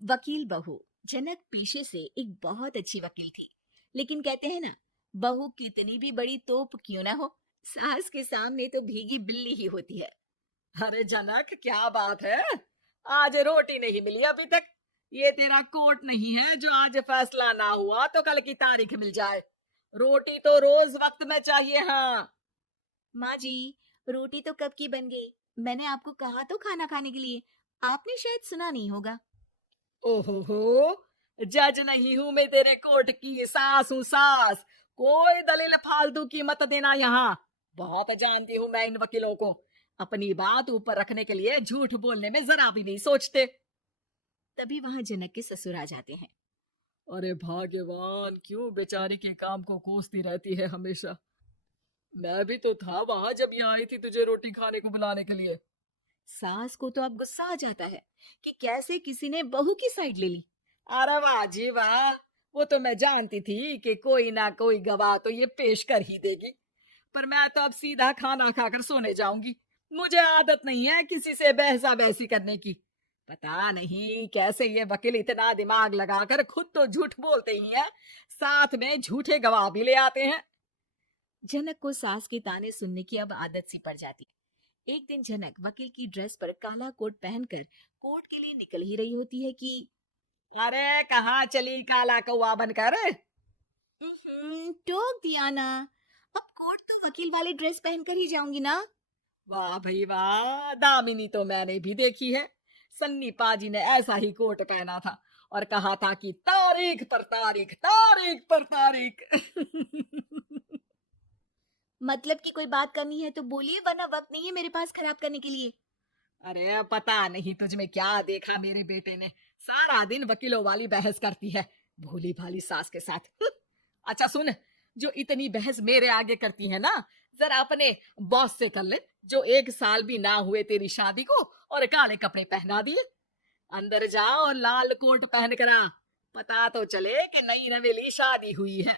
वकील बहू। जनक पेशे से एक बहुत अच्छी वकील थी, लेकिन कहते हैं ना, बहू कितनी भी बड़ी तोप क्यों ना हो, सास के सामने तो भीगी बिल्ली ही होती है। अरे जनक, क्या बात है? आज रोटी नहीं मिली अभी तक। ये तेरा कोर्ट नहीं है जो आज फैसला ना हुआ तो कल की तारीख मिल जाए। रोटी तो रोज वक्त में चाहिए। हाँ। माँ जी, रोटी तो कब की बन गई। मैंने आपको कहा तो खाना खाने के लिए, आपने शायद सुना नहीं होगा। ओहो, जज नहीं हूं मैं तेरे कोर्ट की, सास हूं सास। कोई दलील फालतू की मत देना यहाँ। बहुत जानती हूँ मैं इन वकीलों को। अपनी बात ऊपर रखने के लिए झूठ बोलने में जरा भी नहीं सोचते। तभी वहां जनक के ससुर आ जाते हैं। अरे भाग्यवान, क्यों बेचारी के काम को कोसती रहती है हमेशा। मैं भी तो था वहां जब यहाँ आई थी तुझे रोटी खाने को बुलाने के लिए। सास को तो अब गुस्सा आ जाता है कि कैसे किसी ने बहू की साइड ले ली। अरे वाह जी वाह। वो तो मैं जानती थी कि कोई ना कोई गवाह तो ये पेश कर ही देगी। पर मैं तो अब सीधा खाना खाकर सोने जाऊंगी। मुझे आदत नहीं है किसी से बहसा बहसी करने की। पता नहीं कैसे ये वकील इतना दिमाग लगाकर खुद तो झूठ बोलते ही हैं, साथ में झूठे गवाह भी ले आते हैं। जनक को सास के ताने सुनने की अब आदत सी पड़ जाती। एक दिन जनक वकील की ड्रेस पर काला कोट पहनकर कोर्ट के लिए निकल ही रही होती है कि अरे कहाँ चली काला कौवा बनकर? टोक दिया ना। अब कोर्ट तो वकील वाली ड्रेस पहनकर ही जाऊंगी ना। वाह भाई वाह, दामिनी तो मैंने भी देखी है। सन्नी पाजी ने ऐसा ही कोट पहना था और कहा था कि तारीख पर तारीख, तारीख पर तारीख। मतलब कि कोई बात करनी है तो बोलिए, वरना वक्त नहीं है मेरे पास खराब करने के लिए। अरे पता नहीं तुझ में क्या देखा मेरे बेटे ने, सारा दिन वकीलों वाली बहस करती है, भोली भाली सास के साथ। अच्छा सुन, जो इतनी बहस मेरे आगे करती है ना, जरा अपने बॉस से कर ले, जो 1 साल भी ना हुए तेरी शादी को और काले कपड़े पहना दिए। अंदर जा और लाल कोट पहन कर आ, पता तो चले कि नई नवेली शादी हुई है।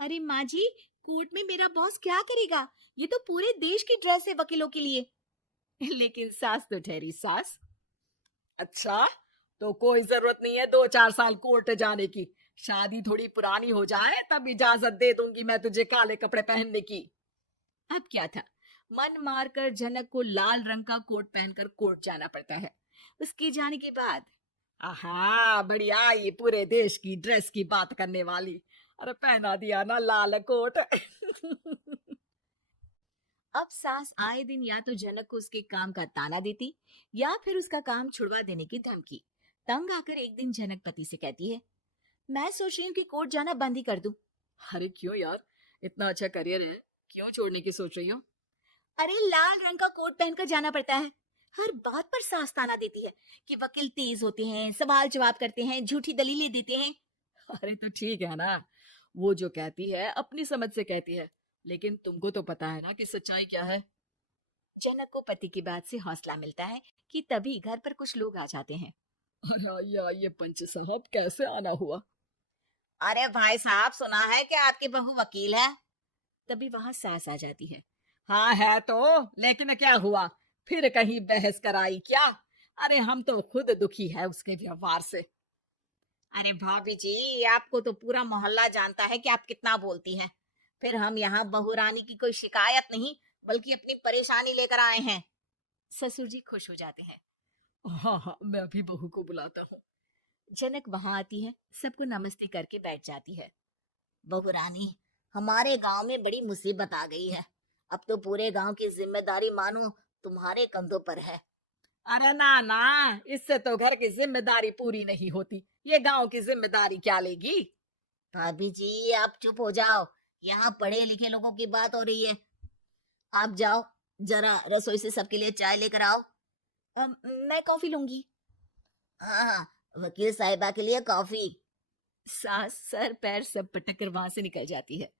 अरे माँ जी, कोर्ट में मेरा बॉस क्या करेगा? ये तो पूरे देश की ड्रेस है वकीलों के लिए। लेकिन सास तो ठहरी सास। अच्छा, तो कोई जरूरत नहीं है 2-4 साल कोर्ट जाने की। शादी थोड़ी पुरानी हो जाए तब इजाजत दे दूंगी मैं तुझे काले कपड़े पहनने की। अब क्या था, मन मारकर जनक को लाल रंग का कोट पहनकर कोर्ट जाना पड़ता है। उसके जाने के बाद आहा, बढ़िया, ये पूरे देश की ड्रेस की बात करने वाली। अरे पहना दिया ना लाल कोट। अब सास आए दिन या तो जनक को उसके काम का ताना देती, या फिर उसका काम छुड़वा देने की धमकी। तंग आकर एक दिन जनक पति से कहती है, मैं सोच रही हूँ कि कोर्ट जाना बंद ही कर दूं। अरे क्यों यार, इतना अच्छा करियर है, क्यों छोड़ने की सोच रही हो? अरे लाल रंग का कोट पहनकर जाना पड़ता है। हर बात पर सास ताना देती है कि वकील तेज होते हैं, सवाल जवाब करते हैं, झूठी दलीलें देते हैं। अरे तो ठीक है ना, वो जो कहती है अपनी समझ से कहती है, लेकिन तुमको तो पता है ना कि सच्चाई क्या है। जनक को पति की बात से हौसला मिलता है कि तभी घर पर कुछ लोग आ जाते हैं। अरे यार, ये पंच साहब कैसे आना हुआ? अरे भाई साहब, सुना है कि आपकी बहू वकील है। तभी वहां सास आ जाती है। हाँ है तो, लेकिन क्या हुआ? फिर कहीं बहस कराई क्या? अरे हम तो खुद दुखी है उसके व्यवहार से। अरे भाभी जी, आपको तो पूरा मोहल्ला जानता है कि आप कितना बोलती हैं। फिर हम यहाँ बहू रानी की कोई शिकायत नहीं, बल्कि अपनी परेशानी लेकर आए हैं। ससुर जी खुश हो जाते हैं। हाँ हाँ, मैं अभी बहू को बुलाता हूँ। जनक वहां आती है, सबको नमस्ते करके बैठ जाती है। बहू रानी, हमारे गांव में बड़ी मुसीबत आ गई है। अब तो पूरे गांव की जिम्मेदारी मानो तुम्हारे कंधों पर है। अरे ना ना, इससे तो घर की जिम्मेदारी पूरी नहीं होती, ये गांव की जिम्मेदारी क्या लेगी? भाभी जी, आप चुप हो जाओ। यहाँ पढ़े लिखे लोगों की बात हो रही है। आप जाओ, जरा रसोई से सबके लिए चाय लेकर आओ। मैं कॉफी लूंगी। हाँ हाँ, वकील साहिबा के लिए कॉफी। सास सर पैर सब पटक कर वहां से निकल जाती है।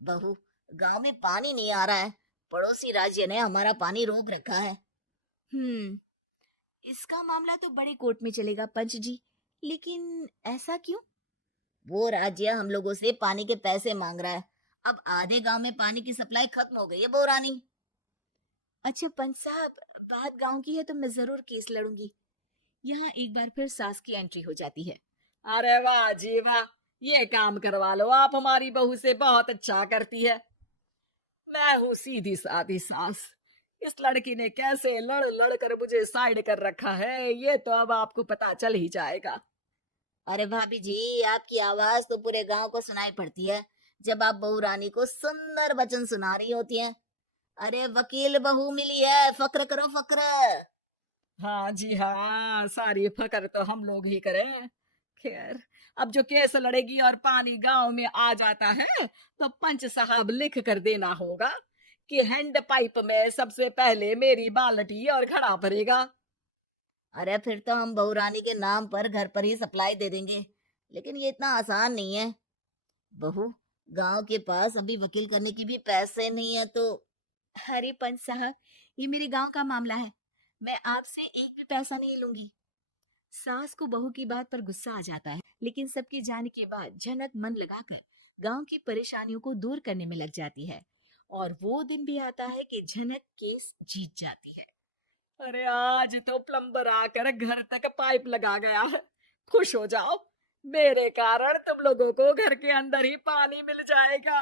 बहू, गांव में पानी नहीं आ रहा है। पड़ोसी राज्य ने हमारा पानी रोक रखा है। हम्म, इसका मामला तो बड़े कोर्ट में चलेगा पंच जी, लेकिन ऐसा क्यों? वो राज्य हम लोगों से पानी के पैसे मांग रहा है। अब आधे गांव में पानी की सप्लाई खत्म हो गई है बोरानी। अच्छा पंच साहब, बात गांव की है तो मैं जरूर केस लड़ूंगी। यहाँ एक बार फिर सास की एंट्री हो जाती है। अरे वाह जी वाह, ये काम करवा लो आप हमारी बहू से, बहुत अच्छा करती है। मैं हूँ सीधी सादी सास। इस लड़की ने कैसे लड़ लड़ कर मुझे साइड कर रखा है, ये तो अब आपको पता चल ही जाएगा। अरे भाभी जी, आपकी आवाज तो पूरे गांव को सुनाई पड़ती है जब आप बहू रानी को सुंदर वचन सुना रही होती हैं। अरे वकील बहू मिली है, फक्र करो फक्र। हाँ जी हाँ, सारी फकर तो हम लोग ही करें। खैर, अब जो केस लड़ेगी और पानी गांव में आ जाता है, तो पंच साहब लिख कर देना होगा कि हैंड पाइप में सबसे पहले मेरी बाल्टी और घड़ा भरेगा। अरे फिर तो हम बहू रानी के नाम पर घर पर ही सप्लाई दे देंगे, लेकिन ये इतना आसान नहीं है। बहू, गांव के पास अभी वकील करने की भी पैसे नहीं है तो। अरे पंच साहब, ये मेरे गांव का मामला है, मैं आपसे एक भी पैसा नहीं लूंगी। सास को बहू की बात पर गुस्सा आ जाता है, लेकिन सबके जाने के बाद झनक मन लगाकर गांव की परेशानियों को दूर करने में लग जाती है। और वो दिन भी आता है कि झनक केस जीत जाती है। अरे आज तो प्लम्बर आकर घर तक पाइप लगा गया है। खुश हो जाओ, मेरे कारण तुम लोगों को घर के अंदर ही पानी मिल जाएगा।